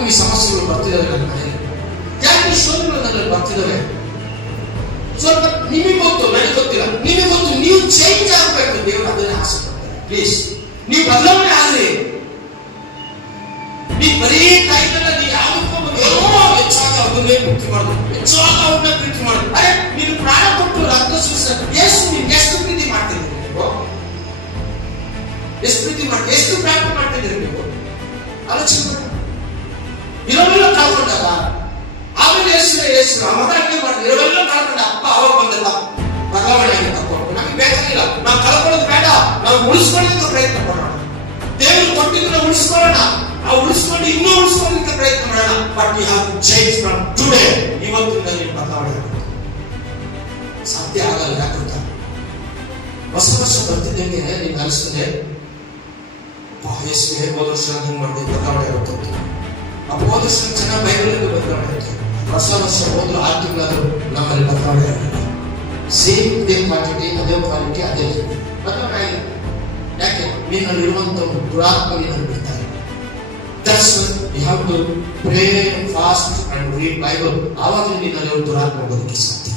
ಯಾಕೆ ಈ ಸಮಸ್ಯೆಗಳು ಬರ್ತಿದ್ದಾವೆ ನನ್ನ ಮನೆಯಲ್ಲಿ, ಯಾಕೆ ಈ ಶೋಧನೆಗಳು ನನ್ನಲ್ಲಿ ಬರ್ತಿದ್ದಾವೆ? ಸ್ವಲ್ಪ ನಿಮಗೆ ಗೊತ್ತು, ನನಗೆ ಗೊತ್ತಿಲ್ಲ, ನಿಮಗೆ ಗೊತ್ತು. ನೀವು ಚೇಂಜ್ ಆಗಬೇಕು, ದೇವರು ಅದನ್ನೇ ಆಸೆ ಪಡ್ತಾರೆ. ಪ್ಲೀಸ್ ನೀವು ಬದಲಾವಣೆ ಆಗ್ರಿ. ನೀವು ಬರೀ ಟೈಮಲ್ಲ, ನೀವು ಯಾವುದೋ ಹೆಚ್ಚಾಗ ಅದನ್ನೇ ಪ್ರೀತಿ ಮಾಡೋದು, ಹೆಚ್ಚಾಗ ಅವ್ರನ್ನ ಪ್ರೀತಿ ಮಾಡೋದು. ಅರೆ ನೀನು ಪ್ರಾಣ ಕೊಟ್ಟು ರಕ್ತ ಸುರಿಸ ಎಷ್ಟು ನಿಮ್ಗೆ ಎಷ್ಟು ಪ್ರೀತಿ ಮಾಡ್ತಿದ್ದೀರಿ ನೀವು? ಎಷ್ಟು ಪ್ರೀತಿ ಮಾಡ್ತೀವಿ, ಎಷ್ಟು ಪ್ರಾರ್ಥನೆ ಮಾಡ್ತಿದ್ದೀರಿ ನೀವು? ಆಲೋಚನೆ ಮಾಡಿ. ಇರೋವೆಲ್ಲ ಕಳ್ಕೊಂಡಾಗ ಆಮೇಲೆ ಎಷ್ಟು ಮಗ ಹಂಗೆ ಮಾಡಿದ್ರು, ಇರೋವೆಲ್ಲ ಕಳ್ಕೊಂಡ ಅಪ್ಪ ಅವಾಗ ಬಂದಲ್ಲ ಬದಲಾವಣೆ ಆಗಿ ತಕೊಂಡು ನಮಗೆ ಬೇಕಾಗಿಲ್ಲ. ನಾವು ಕಳ್ಕೊಳ್ಳೋದು ಬೇಡ, ನಾವು ಉಳಿಸ್ಕೊಳ್ಳೋದಕ್ಕೆ ಪ್ರಯತ್ನ ಪಡೋಣ. ದೇವರು ಕೊಟ್ಟಿದ್ದು ನಾವು ಉಳಿಸ್ಕೊಳ್ಳೋಣ, ನಾವು ಉಳಿಸ್ಕೊಂಡು ಇನ್ನೂ ಉಳಿಸ್ಕೊಳ್ಳೋದಕ್ಕೆ ಪ್ರಯತ್ನ ಮಾಡೋಣ. But you have to change from today. ಇವತ್ತಿಂದ ನೀವು ಬದಲಾವಣೆ ಸಾಧ್ಯ ಆಗಲ್ಲ. ಯಾಕಂತ ಹೊಸ ವರ್ಷ ಬರ್ತಿದ್ದಂಗೆ ನಿಮ್ಗೆ ಅನಿಸ್ತದೆ, ಯೇಸುವೆ ಹೋದ ವರ್ಷ ಹಿಂಗೆ ಮಾಡಿದೆ, ಬದಲಾವಣೆ ಆಗುತ್ತೆ. ಹೋದ ವರ್ಷ ಚೆನ್ನಾಗಿ ಬೈಬಲ್ ಬದಲಾವಣೆ ಆಗುತ್ತೆ. ಹೊಸ ವರ್ಷ ಹೋದ್ರು 6 ತಿಂಗಳಾದ್ರೂ ನಮ್ಮಲ್ಲಿ ಬದಲಾವಣೆ ಆಗುತ್ತೆ. ಸೇಮ್ ಇದೇ ಕ್ವಾಂಟಿಟಿ, ಅದೇ ಕ್ವಾಲಿಟಿ, ಅದೇ ಬದಲಾವಣೆ ಆಗಿದೆ. ಯಾಕೆ? ನಿನ್ನಲ್ಲಿರುವಂತ ದುರಾತ್ಮ ನಿನ್ನನ್ನು ಬಿಡ್ತಾರೆ. That's why you have to pray, fast and read Bible. ಆವಾಗಲೇ ನಿನ್ನಲ್ಲಿ ಒಂದು ದುರಾತ್ಮ ಬದುಕಿ ಸಾಧ್ಯ.